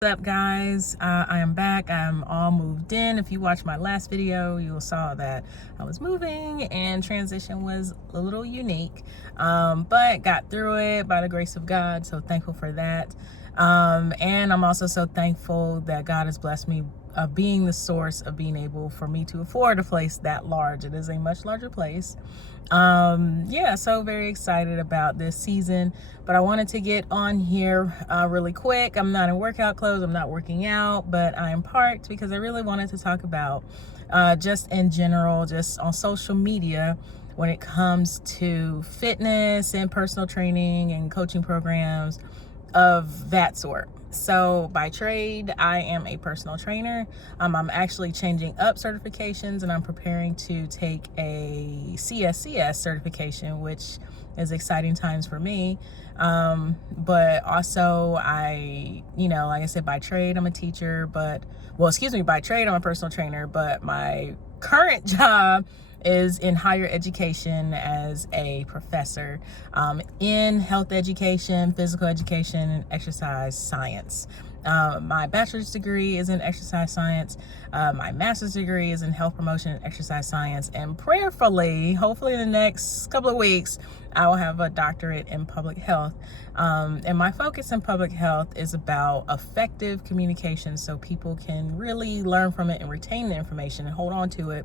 What's up, guys? I am back. I'm all moved in. If you watched my last video, you saw that I was moving and transition was a little unique, but got through it by the grace of God. So thankful for that. And I'm also so thankful that God has blessed me of being the source of being able for me to afford a place that large. It is a much larger place. Yeah, so very excited about this season, but I wanted to get on here really quick. I'm not in workout clothes, I'm not working out, but I'm parked because I really wanted to talk about just in general, just on social media, when it comes to fitness and personal training and coaching programs of that sort. So by trade, I am a personal trainer. I'm actually changing up certifications, and I'm preparing to take a CSCS certification, which is exciting times for me. But also like I said, by trade, I'm a teacher, by trade, I'm a personal trainer, but my current job is in higher education as a professor in health education, physical education, and exercise science. My bachelor's degree is in exercise science. My master's degree is in health promotion and exercise science. And prayerfully, hopefully in the next couple of weeks, I will have a doctorate in public health. And my focus in public health is about effective communication so people can really learn from it and retain the information and hold on to it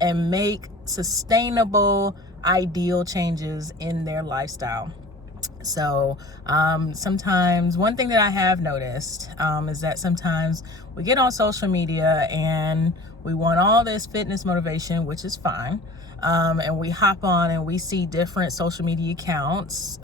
and make sustainable, ideal changes in their lifestyle. So sometimes one thing that I have noticed is that sometimes we get on social media and we want all this fitness motivation, which is fine. And we hop on and we see different social media accounts.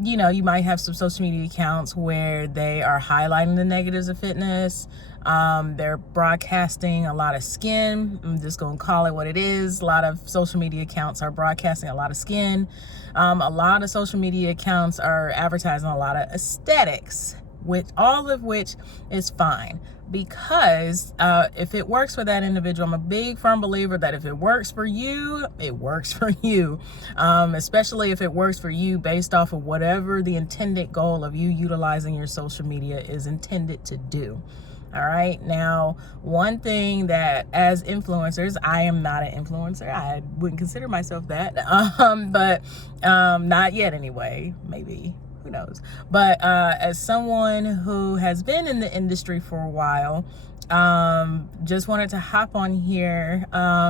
You might have some social media accounts where they are highlighting the negatives of fitness. They're broadcasting a lot of skin. I'm just going to call it what it is. A lot of social media accounts are broadcasting a lot of skin. A lot of social media accounts are advertising a lot of aesthetics, all of which is fine. Because if it works for that individual, I'm a big firm believer that if it works for you, it works for you. Especially if it works for you based off of whatever the intended goal of you utilizing your social media is intended to do. All right. Now, one thing that as influencers, I am not an influencer. I wouldn't consider myself that. But not yet anyway, maybe. Who knows? But as someone who has been in the industry for a while, just wanted to hop on here,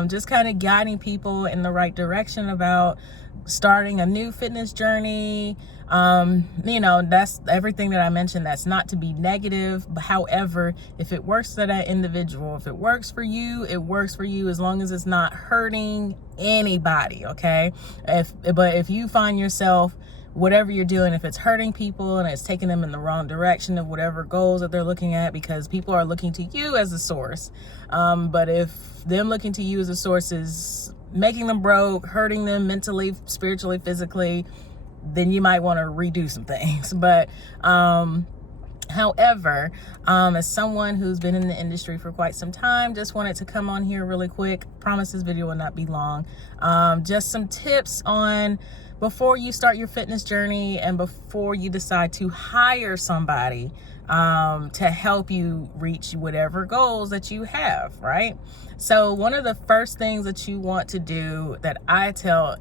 just kind of guiding people in the right direction about starting a new fitness journey. That's everything that I mentioned. That's not to be negative, but however, if it works for that individual, if it works for you, it works for you, as long as it's not hurting anybody. Okay. But if you find yourself, whatever you're doing, if it's hurting people and it's taking them in the wrong direction of whatever goals that they're looking at, because people are looking to you as a source. But if them looking to you as a source is making them broke, hurting them mentally, spiritually, physically, then you might want to redo some things. But however, as someone who's been in the industry for quite some time, just wanted to come on here really quick. Promise this video will not be long. Just some tips on before you start your fitness journey and before you decide to hire somebody to help you reach whatever goals that you have, right? So one of the first things that you want to do, that I tell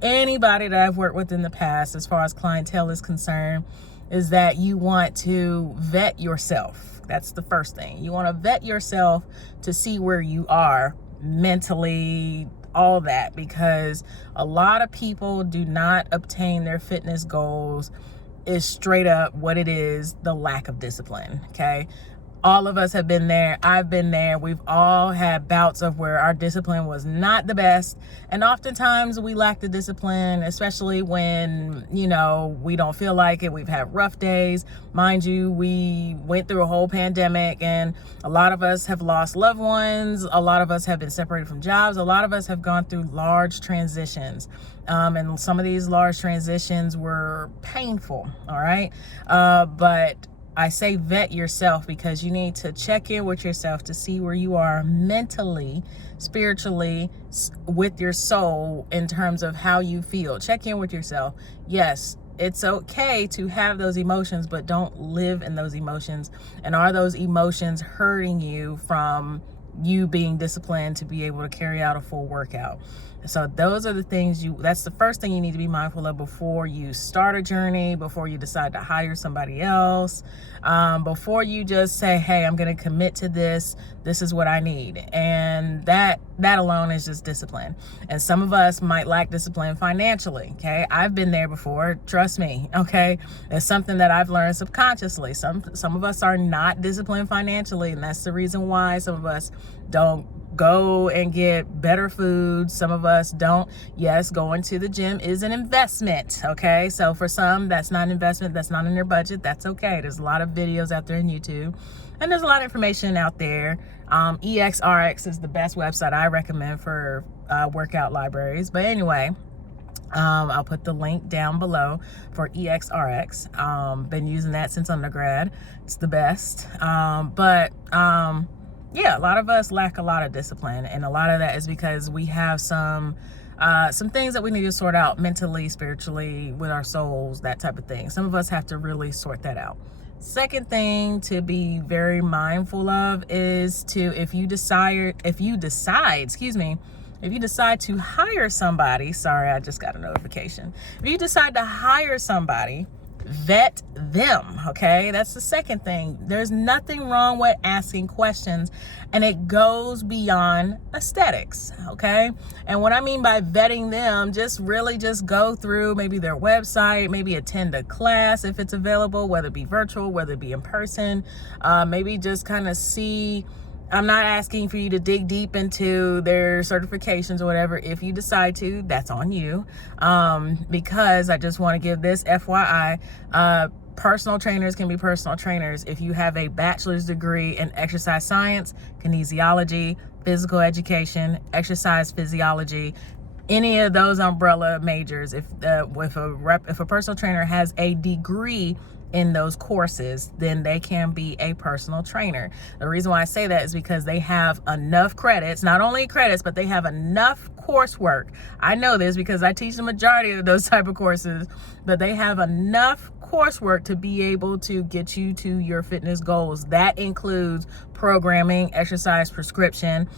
anybody that I've worked with in the past, as far as clientele is concerned, is that you want to vet yourself. That's the first thing. You want to vet yourself to see where you are mentally, all that, because a lot of people do not obtain their fitness goals is straight up what it is, the lack of discipline. Okay. All of us have been there. I've been there. We've all had bouts of where our discipline was not the best. And oftentimes we lack the discipline, especially when, we don't feel like it. We've had rough days. Mind you, we went through a whole pandemic, and a lot of us have lost loved ones. A lot of us have been separated from jobs. A lot of us have gone through large transitions. And some of these large transitions were painful. All right. But I say vet yourself because you need to check in with yourself to see where you are mentally, spiritually, with your soul, in terms of how you feel. Check in with yourself. Yes, it's okay to have those emotions, but don't live in those emotions. And are those emotions hurting you from you being disciplined to be able to carry out a full workout? So those are the things that's the first thing you need to be mindful of before you start a journey, before you decide to hire somebody else, before you just say, hey, I'm going to commit to this. This is what I need. And that alone is just discipline. And some of us might lack discipline financially. Okay. I've been there before. Trust me. Okay. It's something that I've learned subconsciously. Some of us are not disciplined financially. And that's the reason why some of us don't go and get better food. Some of us don't. Yes, going to the gym is an investment. Okay. So for some, that's not an investment. That's not in their budget. That's okay. There's a lot of videos out there on YouTube, and there's a lot of information out there. EXRX is the best website I recommend for workout libraries. But anyway, I'll put the link down below for EXRX. Been using that since undergrad. It's the best. Yeah, a lot of us lack a lot of discipline, and a lot of that is because we have some things that we need to sort out mentally, spiritually, with our souls, that type of thing. Some of us have to really sort that out. Second thing to be very mindful of is if you decide to hire somebody, sorry, I just got a notification. If you decide to hire somebody, vet them. Okay, that's the second thing. There's nothing wrong with asking questions, and it goes beyond aesthetics. Okay, and what I mean by vetting them, just go through maybe their website, maybe attend a class if it's available, whether it be virtual, whether it be in person. Maybe just kind of see. I'm not asking for you to dig deep into their certifications or whatever. If you decide to, that's on you. Because I just want to give this FYI, personal trainers can be personal trainers. If you have a bachelor's degree in exercise science, kinesiology, physical education, exercise physiology, any of those umbrella majors, if a personal trainer has a degree in those courses, then they can be a personal trainer. The reason why I say that is because they have enough credits, not only credits, but they have enough coursework. I know this because I teach the majority of those type of courses, but they have enough coursework to be able to get you to your fitness goals. That includes programming, exercise prescription,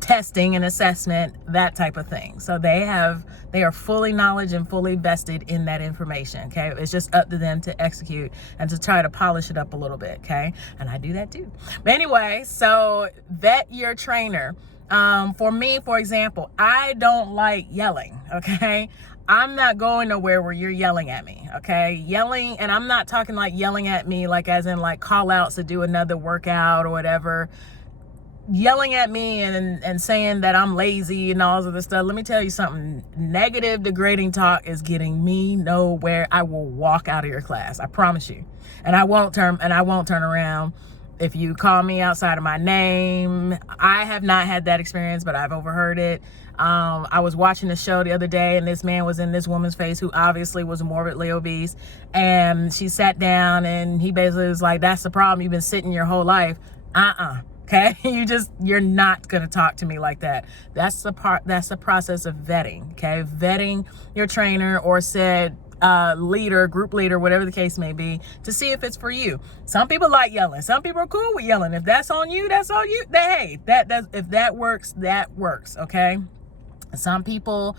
testing and assessment, that type of thing. So they are fully knowledge and fully vested in that information. Okay, it's just up to them to execute and to try to polish it up a little bit. Okay, and I do that too. But anyway, so vet your trainer. For me, for example, I don't like yelling. Okay, I'm not going nowhere where you're yelling at me. Okay, yelling, and I'm not talking like yelling at me like as in like call outs to do another workout or whatever. Yelling at me and saying that I'm lazy and all of this stuff. Let me tell you something. Negative, degrading talk is getting me nowhere. I will walk out of your class. I promise you. And I won't turn around. If you call me outside of my name, I have not had that experience, but I've overheard it. I was watching a show the other day, and this man was in this woman's face who obviously was morbidly obese, and she sat down, and he basically was like, that's the problem. You've been sitting your whole life. Okay, you're not going to talk to me like that. That's the process of vetting. Okay, vetting your trainer or said leader, group leader, whatever the case may be, to see if it's for you. Some people like yelling. Some people are cool with yelling. If that's on you, that's on you. Hey, if that works, that works. Okay. Some people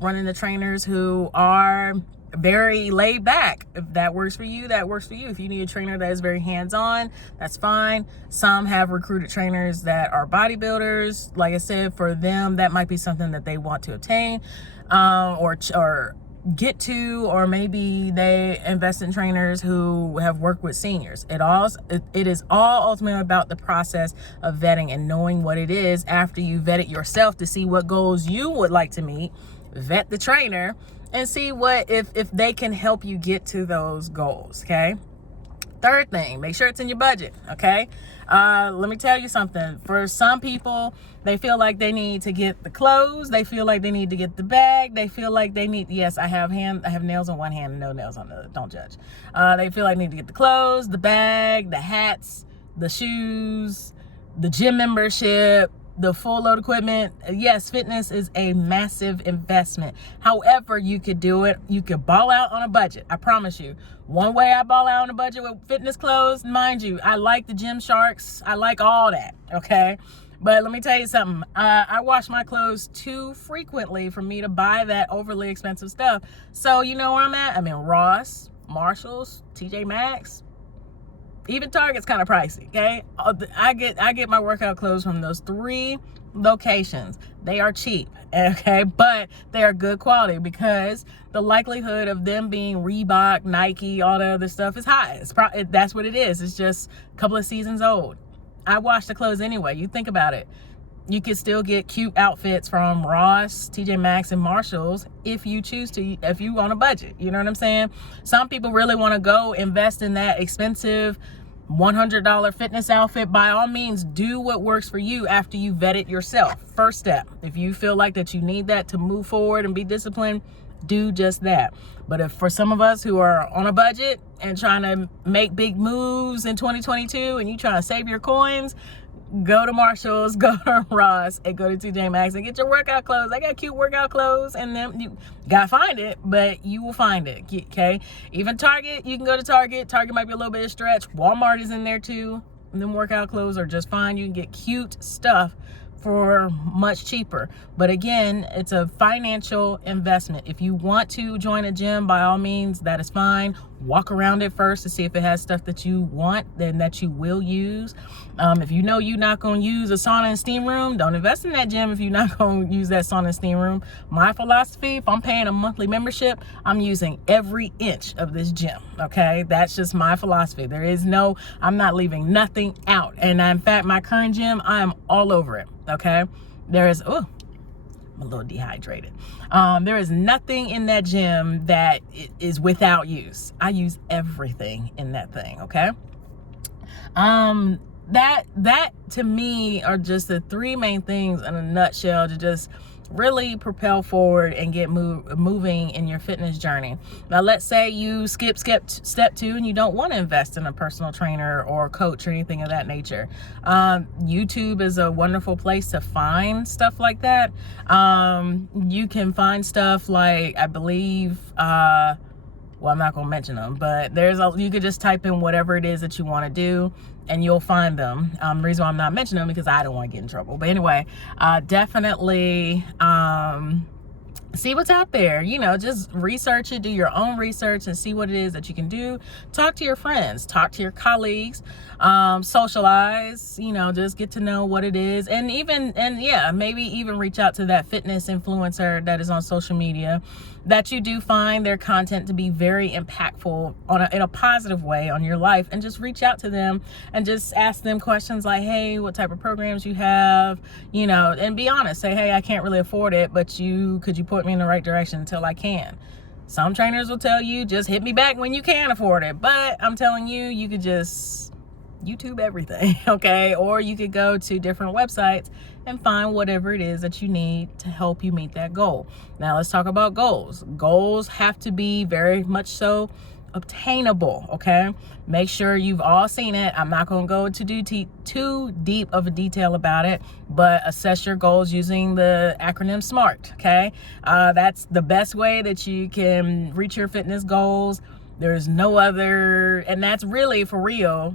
run into trainers who are very laid back. If that works for you, that works for you. If you need a trainer that is very hands-on, that's fine. Some have recruited trainers that are bodybuilders. Like I said, for them, that might be something that they want to obtain, or get to, or maybe they invest in trainers who have worked with seniors. It is all ultimately about the process of vetting and knowing what it is after you vet it yourself to see what goals you would like to meet. Vet the trainer and see what if they can help you get to those goals. Okay. Third thing, make sure it's in your budget. Okay. Let me tell you something. For some people, they feel like they need to get the clothes. They feel like they need to get the bag. They feel like they need, yes, I have nails on one hand and no nails on the other. Don't judge. They feel like they need to get the clothes, the bag, the hats, the shoes, the gym membership, the full load equipment. Yes, fitness is a massive investment. However, you could do it. You could ball out on a budget. I promise you. One way I ball out on a budget with fitness clothes, mind you, I like the Gymsharks. I like all that, okay? But let me tell you something. I wash my clothes too frequently for me to buy that overly expensive stuff. So you know where I'm at? I'm in Ross, Marshalls, TJ Maxx. Even Target's kind of pricey, okay? I get my workout clothes from those 3 locations. They are cheap, okay? But they are good quality because the likelihood of them being Reebok, Nike, all the other stuff is high. That's what it is. It's just a couple of seasons old. I wash the clothes anyway. You think about it. You could still get cute outfits from Ross, TJ Maxx, and Marshalls if you choose to, if you on a budget. You know what I'm saying? Some people really want to go invest in that expensive $100 fitness outfit. By all means, do what works for you after you vet it yourself. First step. If you feel like that you need that to move forward and be disciplined, do just that. But if for some of us who are on a budget and trying to make big moves in 2022 and you trying to save your coins, go to Marshalls, go to Ross, and go to TJ Maxx and get your workout clothes. I got cute workout clothes, and then you gotta find it, but you will find it, okay? Even Target, you can go to Target. Target might be a little bit of stretch. Walmart is in there too. And then workout clothes are just fine. You can get cute stuff for much cheaper. But again, it's a financial investment. If you want to join a gym, by all means, that is fine. Walk around it first to see if it has stuff that you want and that you will use. If you know you're not going to use a sauna and steam room, don't invest in that gym if you're not going to use that sauna and steam room. My philosophy, if I'm paying a monthly membership, I'm using every inch of this gym, okay? That's just my philosophy. I'm not leaving nothing out. And in fact, my current gym, I am all over it, okay? I'm a little dehydrated. There is nothing in that gym that is without use. I use everything in that thing, okay? That to me are just the 3 main things in a nutshell to just really propel forward and get moving in your fitness journey. Now, let's say you skip step 2 and you don't want to invest in a personal trainer or coach or anything of that nature. YouTube is a wonderful place to find stuff like that. You can find stuff like, I believe, well, I'm not going to mention them, but you could just type in whatever it is that you want to do and you'll find them. The reason why I'm not mentioning them because I don't want to get in trouble. But anyway, definitely see what's out there. Just research it, do your own research and see what it is that you can do. Talk to your friends, talk to your colleagues, socialize, just get to know what it is. And maybe even reach out to that fitness influencer that is on social media that you do find their content to be very impactful in a positive way on your life, and just reach out to them and just ask them questions like, hey, what type of programs you have, and be honest. Say, hey, I can't really afford it, but could you point me in the right direction until I can? Some trainers will tell you, just hit me back when you can afford it. But I'm telling you, you could just YouTube everything, okay? Or you could go to different websites and find whatever it is that you need to help you meet that goal. Now, let's talk about goals. Goals have to be very much so obtainable, okay? Make sure you've all seen it. I'm not going to go into too deep of a detail about it, but assess your goals using the acronym SMART, okay? That's the best way that you can reach your fitness goals. There's no other, and that's really for real,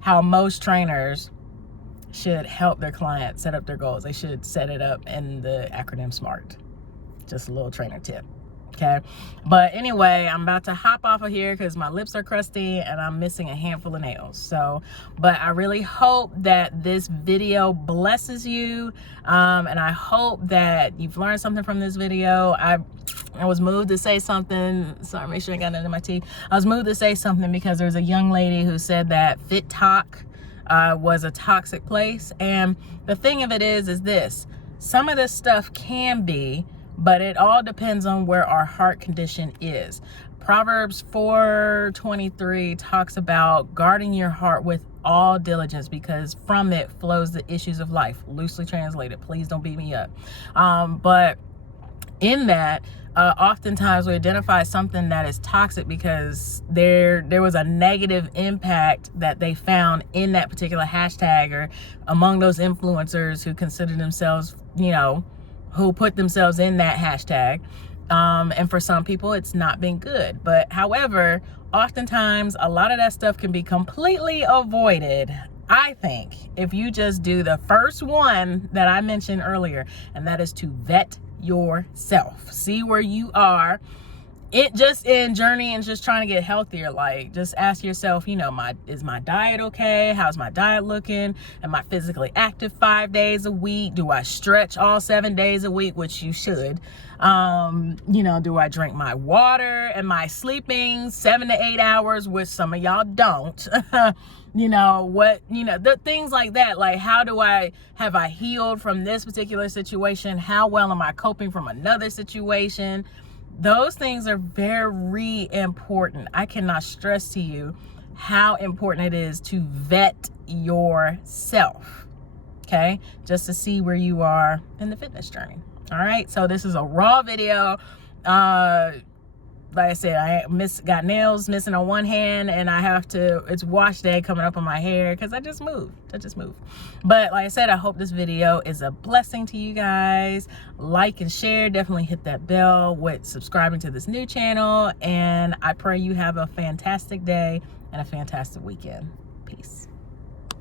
how most trainers should help their clients set up their goals. They should set it up in the acronym SMART. Just a little trainer tip. Okay. But anyway, I'm about to hop off of here because my lips are crusty and I'm missing a handful of nails. But I really hope that this video blesses you. And I hope that you've learned something from this video. I was moved to say something. Sorry, make sure I got none in my teeth. I was moved to say something because there's a young lady who said that Fit Talk was a toxic place. And the thing of it is this. Some of this stuff can be, but it all depends on where our heart condition is. Proverbs 4:23 talks about guarding your heart with all diligence because from it flows the issues of life. Loosely translated. Please don't beat me up. But in that, oftentimes we identify something that is toxic because there was a negative impact that they found in that particular hashtag, or among those influencers who consider themselves, you know, who put themselves in that hashtag. And for some people, it's not been good. But however, oftentimes a lot of that stuff can be completely avoided, I think, if you just do the first one that I mentioned earlier, and that is to vet yourself. See where you are it just in journey and just trying to get healthier. Like, just ask yourself, you know, is my diet okay? How's my diet looking? Am I physically active 5 days a week? Do I stretch all 7 days a week, which you should? You know, do I drink my water? Am I sleeping 7 to 8 hours, which some of y'all don't? You know, the things like that. Like, have I healed from this particular situation? How well am I coping from another situation? Those things are very important. I cannot stress to you how important it is to vet yourself, okay? Just to see where you are in the fitness journey. All right, so this is a raw video. Like I said, I got nails missing on one hand, and it's wash day coming up on my hair because I just moved. But like I said, I hope this video is a blessing to you guys. Like and share. Definitely hit that bell with subscribing to this new channel. And I pray you have a fantastic day and a fantastic weekend. Peace.